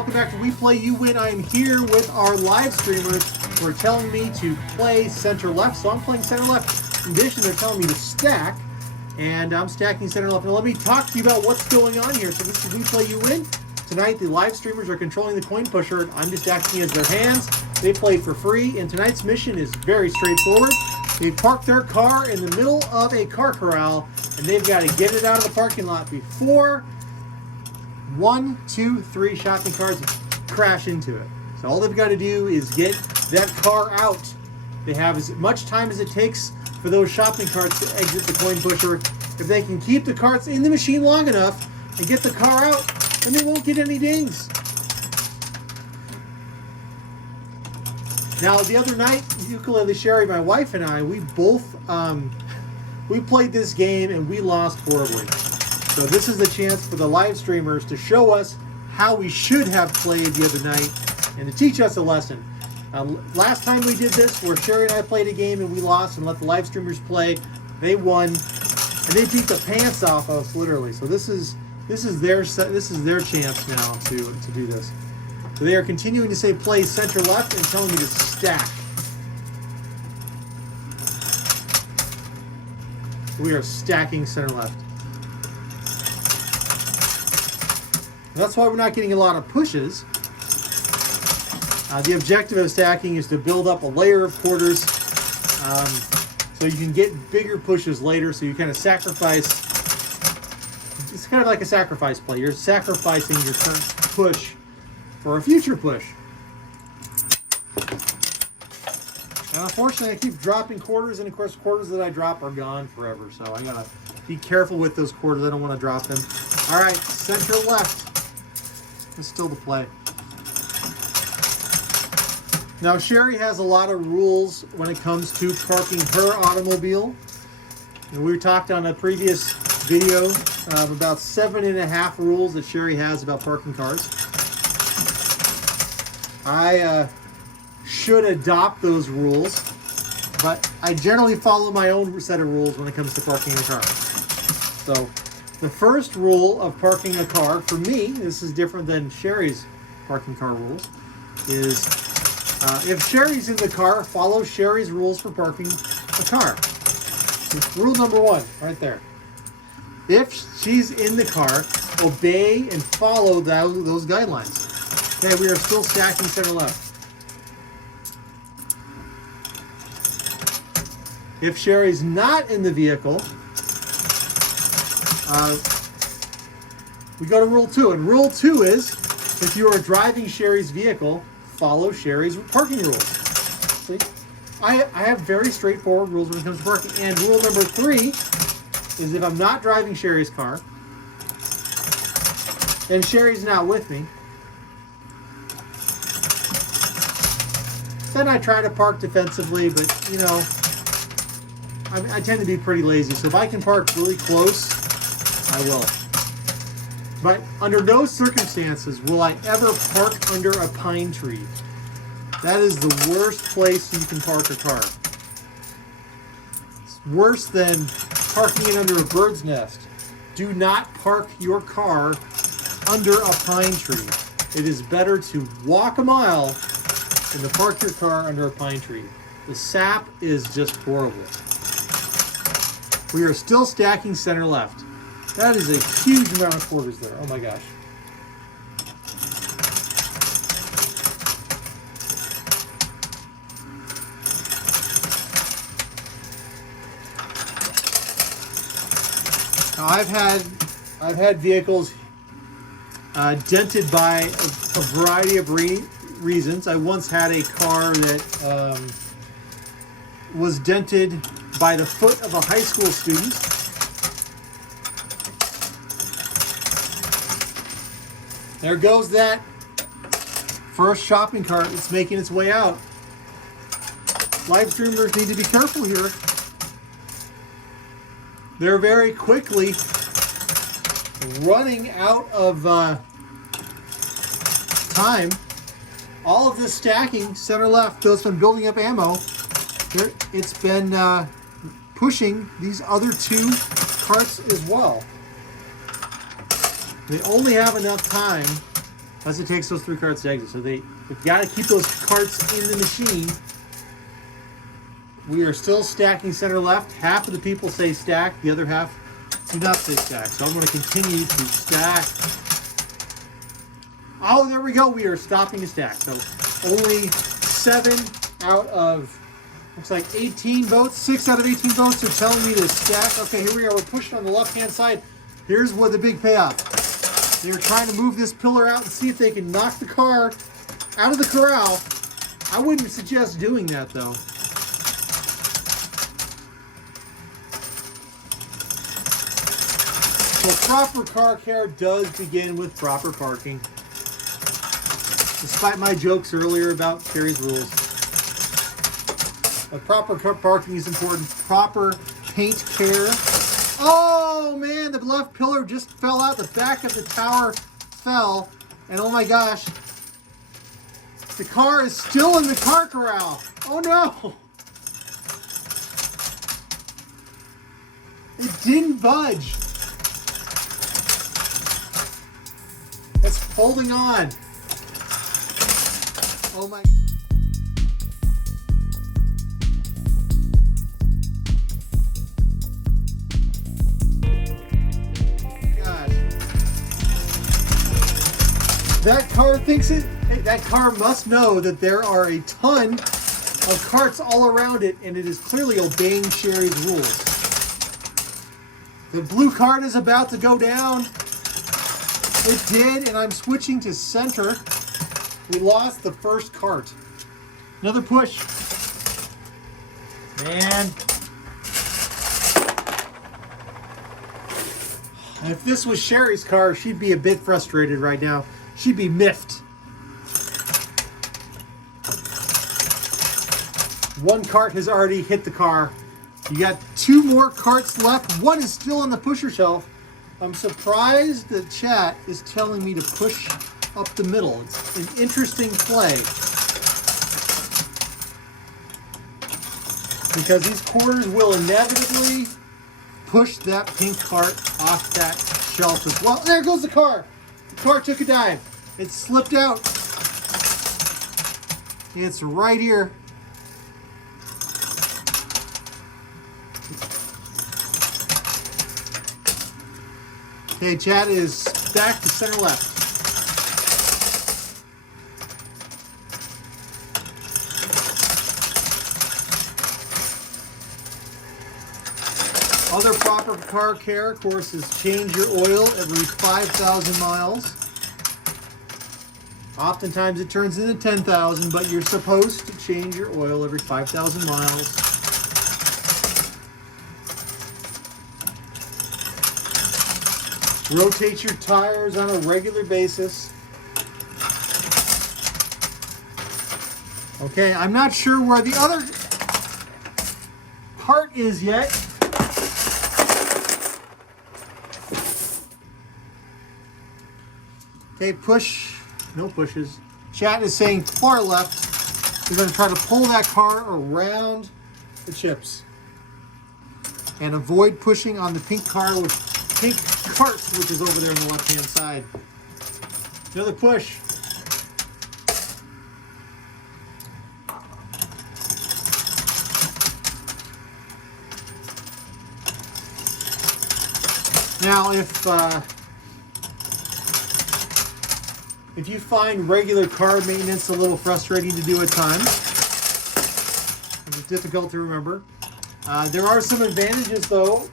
welcome back to We Play, You Win. I am here with our live streamers who are telling me to play center left, so I'm playing center left. In addition, they're telling me to stack, and I'm stacking center left. Now let me talk to you about what's going on here. So this is We Play, You Win. Tonight, the live streamers are controlling the coin pusher. I'm just acting as their hands. They play for free, and tonight's mission is very straightforward. They've parked their car in the middle of a car corral, and they've got to get it out of the parking lot before 1, 2, 3 shopping carts crash into it. So all they've got to do is get that car out. They have as much time as it takes for those shopping carts to exit the coin pusher. If they can keep the carts in the machine long enough and get the car out, then they won't get any dings. Now, the other night, Ukulele Sherry, my wife, and I, we both we played this game and we lost horribly. So this is the chance for the live streamers to show us how we should have played the other night and to teach us a lesson. Last time we did this, where Sherry and I played a game and we lost and let the live streamers play, they won and they beat the pants off us, literally. So this is their chance now to do this. So they are continuing to say play center left and telling me to stack. We are stacking center left. That's why we're not getting a lot of pushes. The objective of stacking is to build up a layer of quarters so you can get bigger pushes later, so you kind of sacrifice. It's kind of like a sacrifice play. You're sacrificing your current push for a future push. And unfortunately, I keep dropping quarters, and of course, quarters that I drop are gone forever, so I gotta be careful with those quarters. I don't want to drop them. All right, center left. It's still the play. Now, Sherry has a lot of rules when it comes to parking her automobile. And we talked on a previous video about 7.5 rules that Sherry has about parking cars. I should adopt those rules, but I generally follow my own set of rules when it comes to parking a car. So the first rule of parking a car, for me, this is different than Sherry's parking car rules, is if Sherry's in the car, follow Sherry's rules for parking a car. It's rule number 1, right there. If she's in the car, obey and follow those guidelines. Okay, we are still stacking center left. If Sherry's not in the vehicle, we go to rule 2. And rule 2 is, if you are driving Sherry's vehicle, follow Sherry's parking rules. See? I have very straightforward rules when it comes to parking. And rule number 3 is, if I'm not driving Sherry's car, and Sherry's not with me, then I try to park defensively, but you know, I tend to be pretty lazy. So if I can park really close, I will. But under no circumstances will I ever park under a pine tree. That is the worst place you can park a car. It's worse than parking it under a bird's nest. Do not park your car under a pine tree. It is better to walk a mile than to park your car under a pine tree. The sap is just horrible. We are still stacking center left. That is a huge amount of quarters there. Oh my gosh. Now I've had vehicles dented by a variety of reasons. I once had a car that was dented by the foot of a high school student. There goes that first shopping cart that's making its way out. Live streamers need to be careful here. They're very quickly running out of time. All of this stacking, center left, goes from building up ammo. It's been pushing these other 2 carts as well. They only have enough time Plus it takes those 3 carts to exit. So they've got to keep those carts in the machine. We are still stacking center left. Half of the people say stack, the other half do not say stack. So I'm going to continue to stack. Oh, there we go. We are stopping to stack. So only 7 out of, looks like 18 votes. 6 out of 18 votes are telling me to stack. Okay, here we are. We're pushing on the left-hand side. Here's where the big payoff. They're trying to move this pillar out and see if they can knock the car out of the corral. I wouldn't suggest doing that, though. So proper car care does begin with proper parking. Despite my jokes earlier about Carrie's rules. But proper car parking is important. Proper paint care. Oh man, the left pillar just fell out. The back of the tower fell. And oh my gosh, the car is still in the car corral. Oh no. It didn't budge. It's holding on. Oh my. Gosh. That car thinks it. That car must know that there are a ton of carts all around it, and it is clearly obeying Sherry's rules. The blue cart is about to go down. It did, and I'm switching to center. We lost the first cart. Another push. Man. If this was Sherry's car, she'd be a bit frustrated right now. She'd be miffed. One cart has already hit the car. You got 2 more carts left. One is still on the pusher shelf. I'm surprised that chat is telling me to push up the middle. It's an interesting play. Because these quarters will inevitably push that pink cart off that shelf as well. There goes the car. The car took a dive. It slipped out. It's right here. Okay, chat is back to center left. Other proper car care, of course, is change your oil every 5,000 miles. Oftentimes it turns into 10,000, but you're supposed to change your oil every 5,000 miles. Rotate your tires on a regular basis. Okay, I'm not sure where the other part is yet. Okay, push. No pushes. Chat is saying far left. We're going to try to pull that car around the chips. And avoid pushing on the pink car with pink cart, which is over there on the left-hand side. Another push. Now, if you find regular car maintenance a little frustrating to do at times, it's difficult to remember. There are some advantages, though,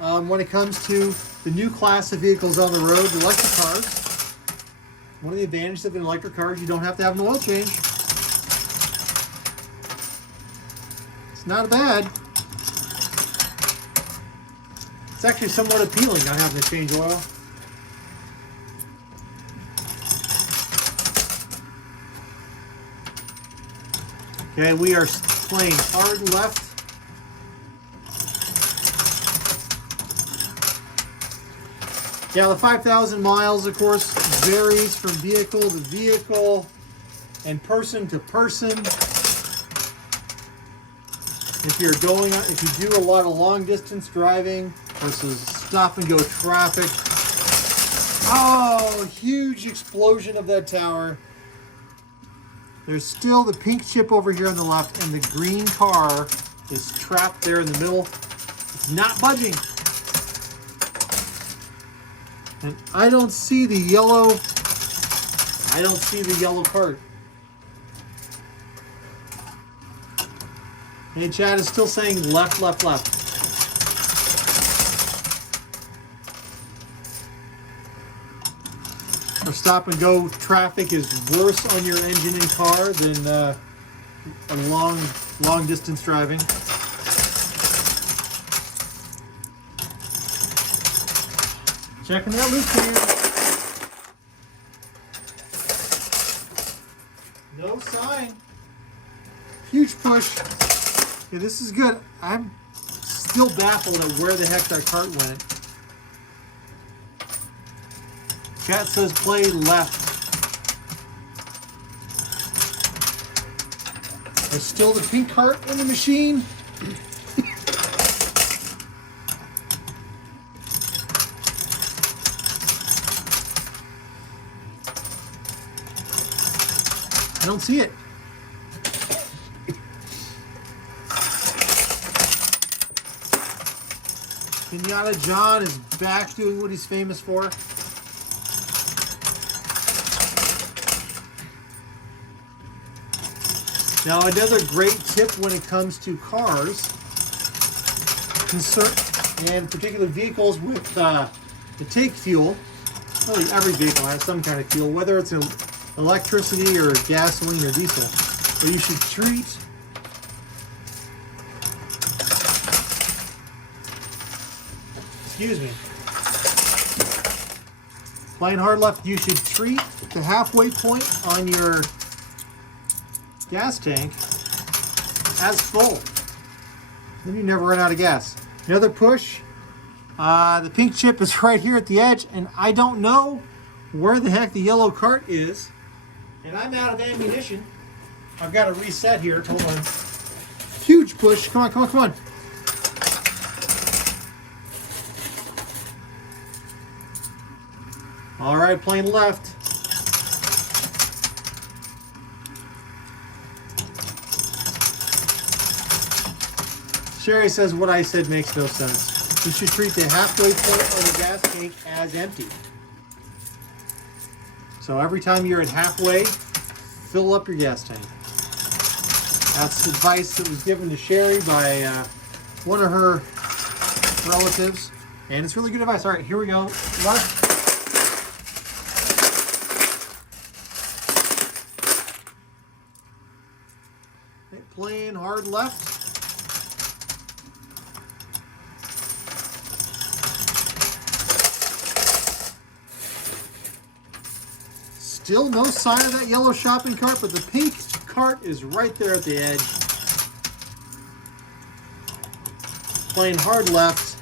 when it comes to the new class of vehicles on the road, the electric cars. One of the advantages of an electric car is you don't have to have an oil change. It's not bad. It's actually somewhat appealing not having to change oil. Okay, we are playing hard left. Yeah, the 5,000 miles, of course, varies from vehicle to vehicle and person to person. If you do a lot of long distance driving versus stop and go traffic. Oh Oh, huge explosion of that tower. There's still the pink chip over here on the left, and the green car is trapped there in the middle. It's not budging. And I don't see the yellow cart. Hey, Chad is still saying left, left, left. Our stop and go traffic is worse on your engine and car than a long distance driving. Checking that loop can. No sign. Huge push. Yeah, this is good. I'm still baffled at where the heck that cart went. Chat says play left. There's still the pink cart in the machine. I don't see it. Pinata John is back doing what he's famous for. Now, another great tip when it comes to cars, and particular vehicles with the take fuel. Really, every vehicle has some kind of fuel, whether it's electricity or gasoline or diesel. But you should treat playing hard left, you should treat the halfway point on your gas tank as full. Then you never run out of gas. Another push. The pink chip is right here at the edge, and I don't know where the heck the yellow cart is. And I'm out of ammunition. I've got to reset here. Hold on. Huge push. Come on, come on, come on. All right, playing left. Sherry says what I said makes no sense. You should treat the halfway point on the gas tank as empty. So every time you're at halfway, fill up your gas tank. That's advice that was given to Sherry by one of her relatives. And it's really good advice. All right, here we go. Left. Playing hard left. Still no sign of that yellow shopping cart, but the pink cart is right there at the edge. Playing hard left.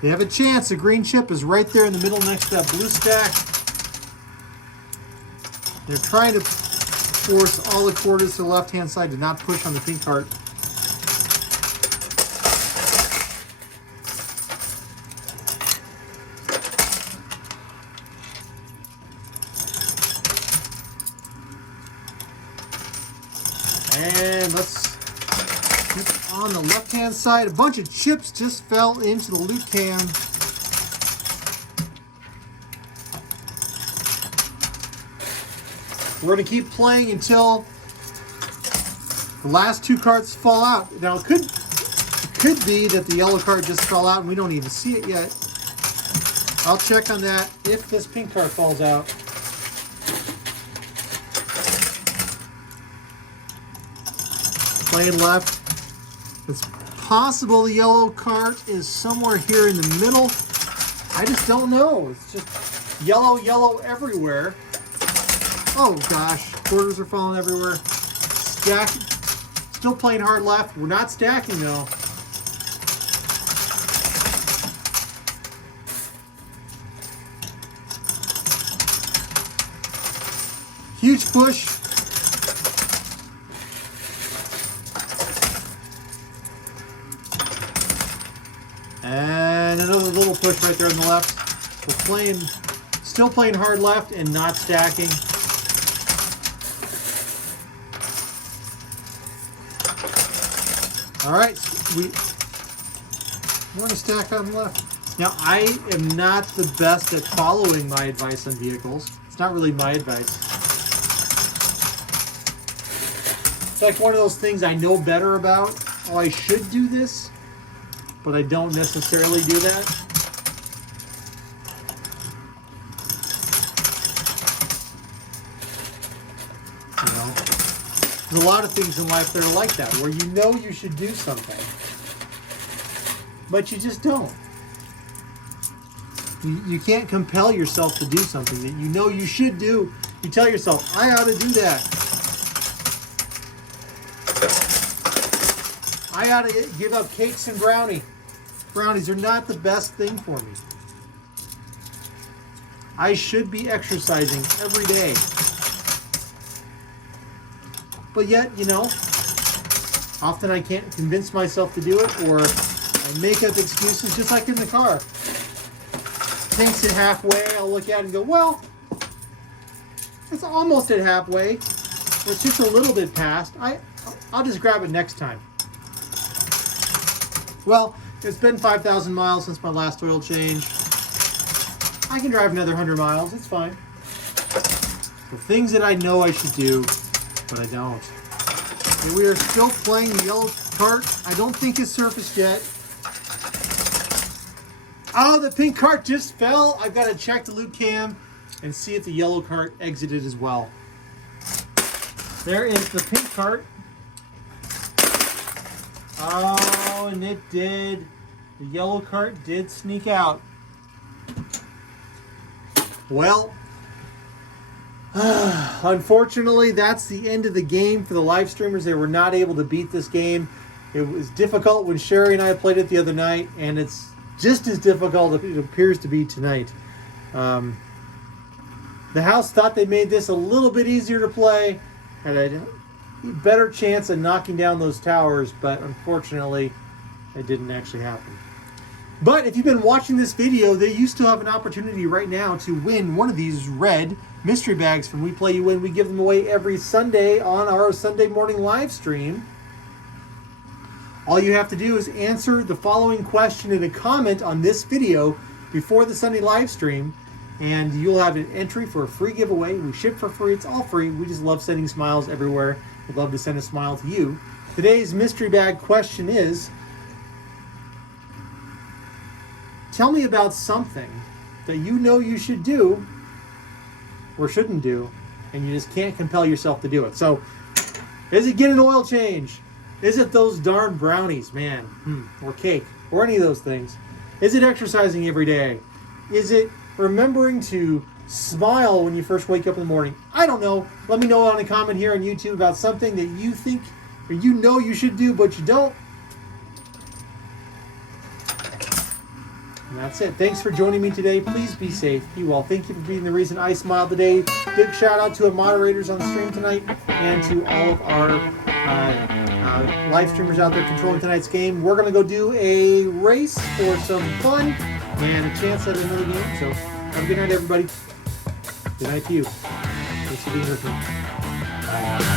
They have a chance. The green chip is right there in the middle next to that blue stack. They're trying to force all the quarters to the left-hand side to not push on the pink cart. And let's keep on the left-hand side. A bunch of chips just fell into the loop can. We're going to keep playing until the last two carts fall out. Now, it could be that the yellow cart just fell out and we don't even see it yet. I'll check on that if this pink cart falls out. Playing left. It's possible the yellow cart is somewhere here in the middle. I just don't know. It's just yellow, yellow everywhere. Oh gosh, quarters are falling everywhere. Stacking. Still playing hard left. We're not stacking though. Huge push. And another little push right there on the left. We're playing still playing hard left and not stacking. All right, we want to stack on left. Now, I am not the best at following my advice on vehicles. It's not really my advice. It's like one of those things I know better about. Oh, I should do this, but I don't necessarily do that. You know, there's a lot of things in life that are like that, where you know you should do something, but you just don't. You can't compel yourself to do something that you know you should do. You tell yourself, I ought to do that. I ought to give up cakes and brownies. Brownies are not the best thing for me. I should be exercising every day. But yet, you know, often I can't convince myself to do it, or I make up excuses just like in the car. Tank's at halfway, I'll look at it and go, well, it's almost at halfway. Or it's just a little bit past. I'll just grab it next time. Well, it's been 5,000 miles since my last oil change. I can drive another 100 miles, it's fine. The things that I know I should do, but I don't. And we are still playing the yellow cart. I don't think it's surfaced yet. Oh, the pink cart just fell. I've got to check the loop cam and see if the yellow cart exited as well. There is the pink cart. Oh, and it did. The yellow cart did sneak out. Well, unfortunately, that's the end of the game for the live streamers. They were not able to beat this game. It was difficult when Sherry and I played it the other night, and it's just as difficult as it appears to be tonight. The house thought they made this a little bit easier to play, had a better chance of knocking down those towers, but unfortunately, it didn't actually happen. But if you've been watching this video, you still have an opportunity right now to win one of these red mystery bags from We Play You Win. We give them away every Sunday on our Sunday morning live stream. All you have to do is answer the following question in a comment on this video before the Sunday live stream, and you'll have an entry for a free giveaway. We ship for free. It's all free. We just love sending smiles everywhere. We'd love to send a smile to you. Today's mystery bag question is, tell me about something that you know you should do or shouldn't do, and you just can't compel yourself to do it. So, is it get an oil change? Is it those darn brownies, man, or cake, or any of those things? Is it exercising every day? Is it remembering to smile when you first wake up in the morning? I don't know. Let me know on a comment here on YouTube about something that you think or you know you should do, but you don't. And that's it. Thanks for joining me today. Please be safe. Be well. Thank you for being the reason I smiled today. Big shout out to our moderators on the stream tonight and to all of our live streamers out there controlling tonight's game. We're going to go do a race for some fun and a chance at another game. So have a good night, everybody. Good night to you. Thanks for being with me.